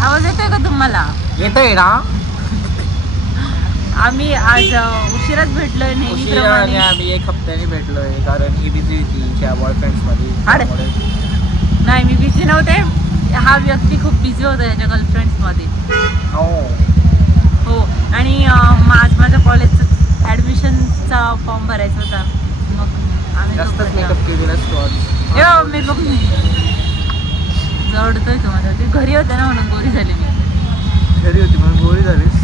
आवाज येतोय का तुम्हाला? येतोय ना. आम्ही आज उशिराच भेटलोय नेहमीप्रमाणे. आम्ही एक हप्त्याने भेटलोय कारण ही बिझी होती त्या बॉयफ्रेंड्स मध्ये. नाही मी बिझी नव्हते. हा व्यक्ती खूप बिझी होता त्याच्या गर्लफ्रेंड्स मध्ये. हो आणि आज माझ्या कॉलेजचं ॲडमिशनचा फॉर्म भरायचा होता. मग आम्ही जास्तच मेकअप केलेलाच तो आज. मेकअप जवळतोय तो माझ्या. ते घरी होते ना म्हणून गोरी झाली मी. घरी होती म्हणून गोरी झालीस.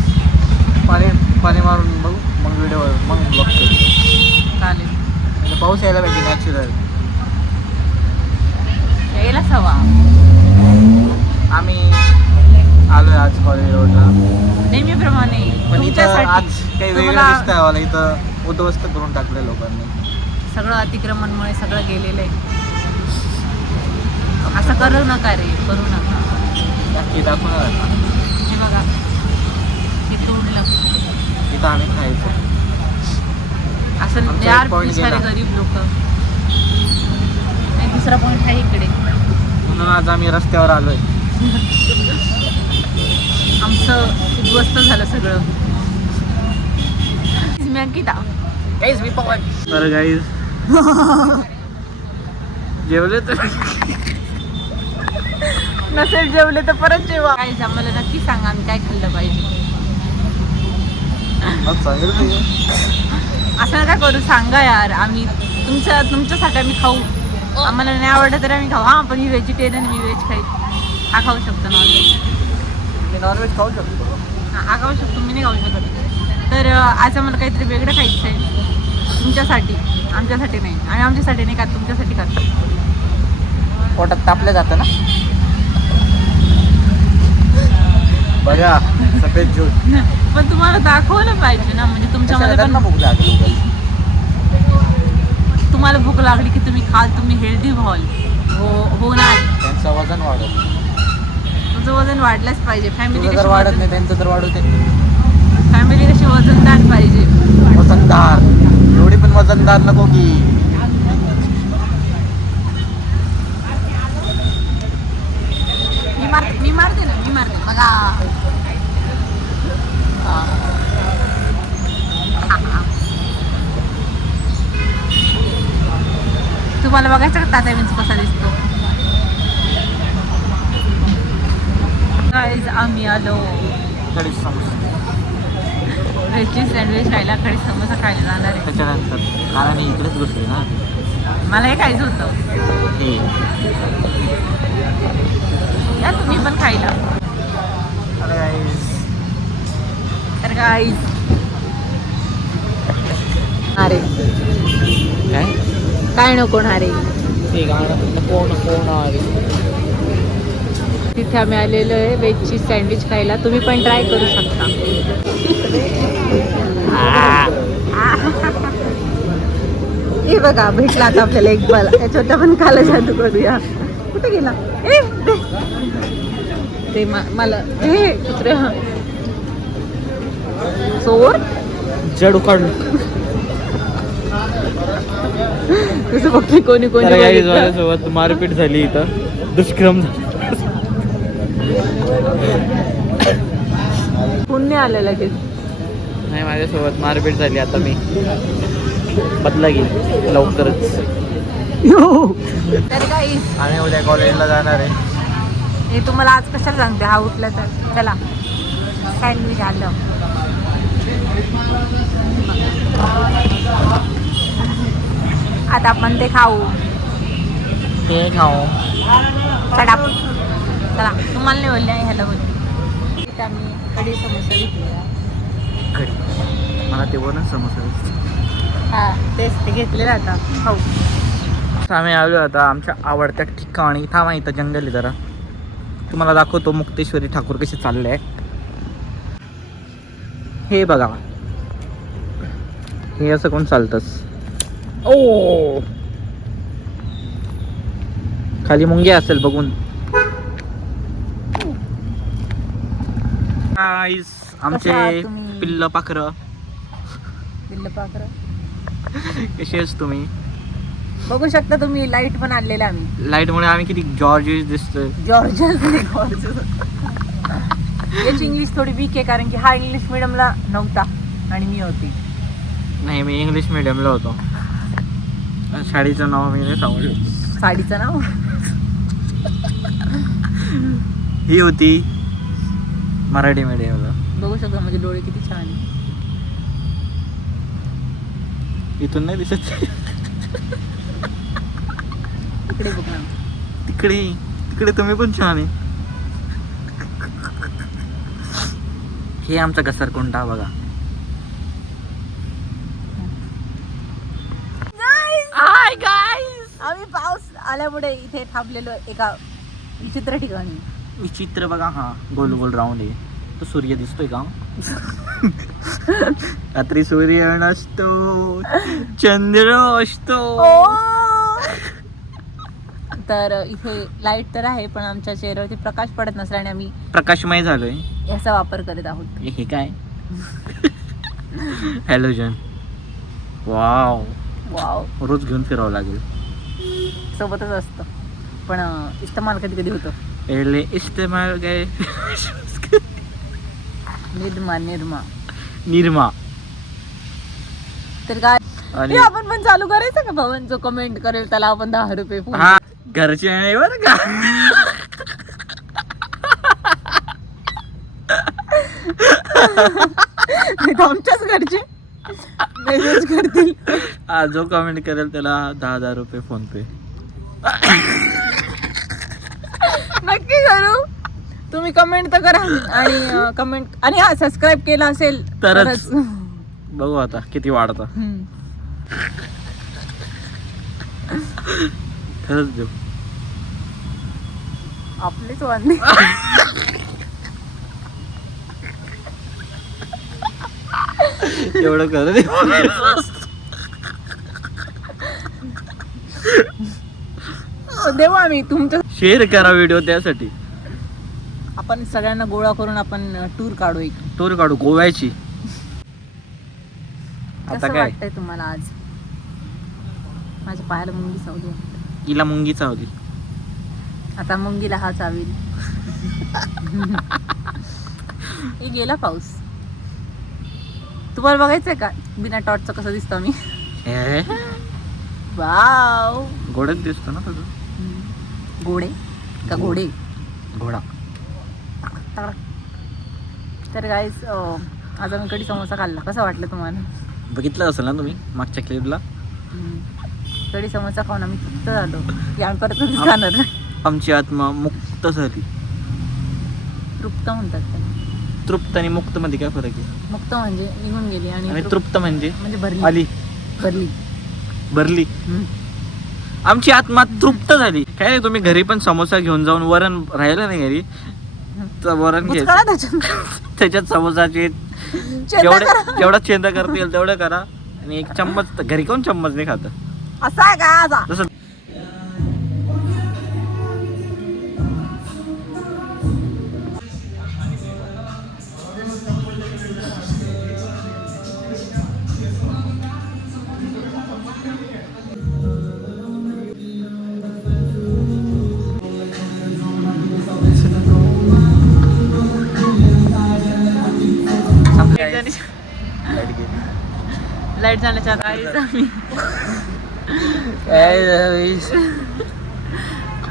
पाणी मारून बघू मग व्हिडिओ मग ब्लॉग करतो. चालेल. पाऊस यायला पाहिजे नॅचरल. यायलाच हवा. आम्ही आलोय आज कॉलेज रोडला नेहमीप्रमाणे. पण इथं आज काही वेगळं दिसतंय मला. इथं उद्ध्वस्त करून टाकलंय लोकांनी. सगळं अतिक्रमणमुळे सगळं गेलेलं आहे. असं करू नका रे, करू नका. नक्की दाखवून हे बघा हे तोडलं. इथं आम्ही खायचो. असं यार बिचारे गरीब लोक. आणि दुसरा पॉईंट आहे इकडे. म्हणून आज आम्ही रस्त्यावर आलोय. आमचं उद्ध्वस्त झालं सगळं. मी अंकिता. गाईज मी पवन. तर गाईज जेवले तर नसेल जेवले तर परत जेवा. गाईज आम्हाला नक्की सांगा आम्ही काय खाल्लं पाहिजे. असं नका करू, सांगा यार. आम्ही तुमच्यासाठी आम्ही खाऊ. आम्हाला नाही आवडलं तर आम्ही खाऊ. हां पण मी व्हेजिटेरियन, मी व्हेज खाईल. हा खाऊ शकतो नॉनव्हेज. मी नॉनव्हेज खाऊ शकतो. हा खाऊ शकतो, मी नाही खाऊ शकत. तर आज आम्हाला काहीतरी वेगळं खायचं आहे तुमच्यासाठी. आमच्यासाठी नाही. आम्ही आमच्यासाठी नाही खात, तुमच्यासाठी खातो. पोटात तापलं जातं ना. बघा सफेद झूट. पण तुम्हाला दाखवलं पाहिजे ना, म्हणजे तुमच्यामध्ये पण भूक लागली. तुम्हाला भूक लागली की तुम्ही खाल, तुम्ही हेल्दी व्हाल. होणार. त्यांचं वजन वाढत. तुमचं वजन वाढलंच पाहिजे. फॅमिली कशी वाढत नाही, त्यांचं तर वाढवते. फॅमिली कशी वजनदार पाहिजे. वजनदार एवढी पण वजनदार नको की. मी मारते ना, मी मारते बघा. तुम्हाला बघायचं का तात्या मीन्स कसा दिसतो. गाईज आम्ही आलो कढी समोसा. व्हेजची सँडविच खायला, कढी समोसा खायला जाणार आहे. त्याच्यानंतर कारण इकडेच बसले ना. मला हे खायचं होतं. या तुम्ही पण खायला. तर गाईज अरे काय नको ना रे. तिथे आम्ही आलेलो आहे व्हेजची सँडविच खायला. तुम्ही पण ट्राय करू शकता. हे बघा भेटला आता आपल्याला एक बल. याच्यावर पण खायला जादू करूया. कुठे गेला ते मला हे कुत्रे. चोर जड उकाडलं. कसं बघते कोणी सोबत मारपीट झाली. इथं दुष्क्रम पुण्य आलं लगेच. नाही, माझ्यासोबत मारपीट झाली. आता मी बदला घेईन लवकरच. तर काही आम्ही उद्या कॉलेजला जाणार आहे. हे तुम्हाला आज कशाला सांगते. हा उठला तर चला सँडविच आलं. आता आपण ते खाऊ. चला तुम्हाला नाही बोलले ह्याला बोलले. इथं आम्ही कढी समोसा घेतलेला. मला ते बोलून समोसा. हा तेच ते घेतलेलं आता खाऊ. आम्ही आलो आता आमच्या आवडत्या ठिकाणी. थांबा इथं जंगल आहे जरा. तुम्हाला दाखवतो मुक्तेश्वरी ठाकूर कशी चालले आहे. हे बघा, हे असं कोण चालतंस. ओ खाली मुंगे असेल बघून. आमचे पिल्ल पाखरं. पिल्ल पाखरं कशी आहेस तुम्ही. बघू शकता तुम्ही, लाईट पण आणलेलं आम्ही. लाईट मुळे आम्ही किती जॉर्जियस दिसतोय. जॉर्जस याची इंग्लिश थोडी वीक आहे, कारण की हा इंग्लिश मिडियमला नव्हता आणि मी होती. नाही, मी इंग्लिश मिडियमला होतो. शाळेचं नाव मी नाही सांगू शकतो. साडीचं नाव ही होती मराठी मीडियमला. बघू शकता माझे डोळे किती छान आहे. इथून नाही दिसत. इकडे बघ ना. तिकडे तिकडे तुम्ही पण छान आहे. हे आमचा घसरकुंडा बघा. हाय गाईज, आम्ही पाऊस आल्यामुळे इथे थांबलेलो एका विचित्र ठिकाणी. विचित्र बघा. हा गोल गोल राऊंड आहे. तो सूर्य दिसतोय का? रात्री सूर्य नसतो, चंद्र असतो. तर इथे लाईट तर आहे, पण आमच्या चेहऱ्यावरती प्रकाश पडत नसल्याने आम्ही प्रकाशमय झालोय. याचा वापर करत आहोत. हे काय? हॅलोजन. वाव. वाव, रोज घेऊन फिरावं लागेल. सोबतच असतं, पण इस्तेमाल कधी कधी होतो. पहिले इस्तेमाल काय? निर्मा. तर काय आणि हे आपण पण चालू करायचं का? भवन जो कमेंट करेल त्याला आपण 10 रुपये फोन. हा, घरचे आहे बरं का. आमच्याच घरचे मेसेज करतील. हा, जो कमेंट करेल त्याला 10,000 रुपये फोन पे. नक्की करू. तुम्ही कमेंट तर करा, आणि कमेंट आणि हा सबस्क्राईब केला असेल तरच. बघू आता किती वाढतं. खरंच देऊ. आपलेच वांदे. एवढं कर दे. देऊ आम्ही तुमचं. शेअर करा व्हिडिओ. त्यासाठी आपण सगळ्यांना गोळा करून आपण टूर काढू. एक टूर काढू गोव्याची. आता कसं काय वाटतंय तुम्हाला आज? माझ्या पायाला मुंगी चावली. हिला मुंगी चावली. आता मुंगीला हा चावेल. हे गेला पाऊस. तुम्हाला बघायचंय का बिना टॉर्चचं कसं दिसतो मी? वाव, घोड्यात दिसतो ना तुझं. घोडे का घोडे? घोडा. तर गाईस, आज आम्ही कढी समोसा खाल्ला. कसं वाटलं तुम्हाला? बघितलं असेल ना तुम्ही मागच्या क्लिपला. कढी समोसा खाऊन आम्ही तृप्त झालो की आम्ही परत कधीच खाणार नाही. आमची आत्मा मुक्त झाली. तृप्त म्हणतात त्याला. तृप्त आणि मुक्त मध्ये काय फरक आहे? मुक्त म्हणजे निघून गेली, आणि तृप्त म्हणजे भरली. आली, भरली, भरली. आमची आत्मा तृप्त झाली. काय नाही, तुम्ही घरी पण समोसा घेऊन जाऊन वरण राहिलं नाही घरी तर वरण घ्यायचं, त्याच्यात समोसाचे जेवढा चेंदा करता येईल तेवढं करा. आणि एक चम्मच, घरी कोण चम्मच नाही खात असा का? तसं. लाईट जाण्याच्या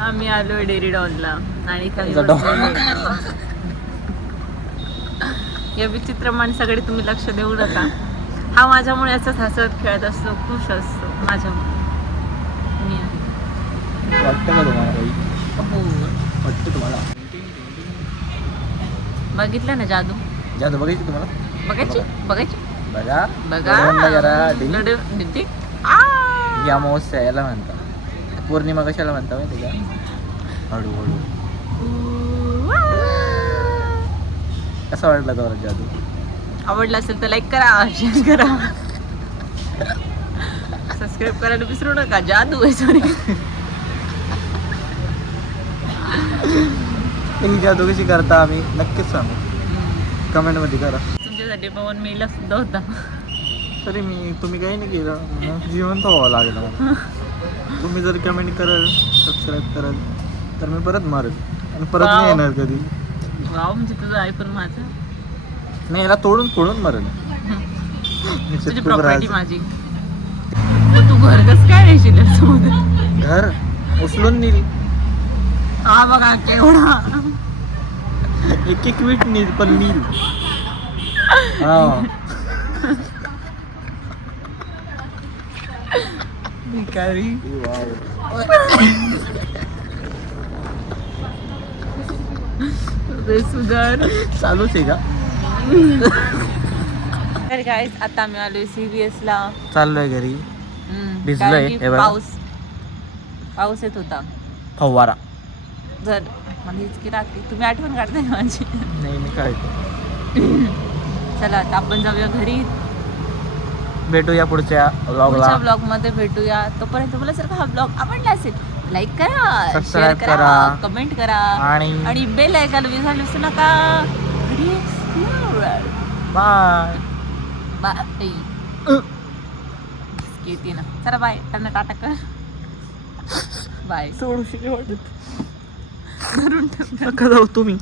आम्ही आलो डेअरी डॉनला, आणि या विचित्रपणे सगळे तुम्ही लक्ष देऊ नका. हा माझ्यामुळे असंच हसत खेळत असतो, खुश असतो माझ्यामुळे. मी आहे. वाटतं का तुम्हाला काही? हो, वाटतं तुम्हाला? बघितलं ना जादू? जादू बघायची तुम्हाला? बघायची बघायची बघा बघा. ही अमावस्या याला म्हणतात. पौर्णिमा कशाला म्हणता माहिती का? हळूहळू. कसा वाटला तुम्हाला जादू? आवडला असेल तर लाईक करा, शेअर करा, सबस्क्राईब करायला विसरू नका. जादू आहे सॉरी. ही जादू कशी करता आम्ही नक्कीच सांगू. कमेंट मध्ये करा. तुमच्यासाठी पवन मेला सुद्धा होता. तरी तुम्ही काही नाही केलं. जिवंत व्हावं लागलं. तुम्ही जर कमेंट कराल सबस्क्राईब कराल तर मी परत मारेल आणि परत वाव. नाही येणार कधी. वाव म्हणजे तुझं आहे पण माझं नाही याला तोडून फोडून मारेल. तुझी प्रॉपर्टी माझी. मग तू घर कसं काय रेशील याच्यामध्ये? घर उचलून नेईल. हा बघा केवढा. एक एक वीट नेईल पण नेईल. हा भिकारी. सुधार. चालूच आहे का? तर काय आता आम्ही आलोय CBS ला. चाललोय घरी. भिजलोय, कारण की हे बघा. पाऊस येत होता. फवारा. जर मला हिचकी लागते. तुम्ही आठवण काढताय माझी. नाही मी काय चला आता आपण जाऊया घरी. भेटूया पुढच्या पुढच्या व्लॉगला. ब्लॉग मध्ये भेटूया. तोपर्यंत तुम्हाला जर का हा ब्लॉग आवडला असेल लाईक करा, शेअर Subscribe करा, करा. कमेंट करा आणि बेल ऐकायला विसरू नका. बाय. बाय. येते ना. चला बाय. त्यांना टाटा कर. बाय. सोडू शकत करून ठेव. नका जाऊ तुम्ही.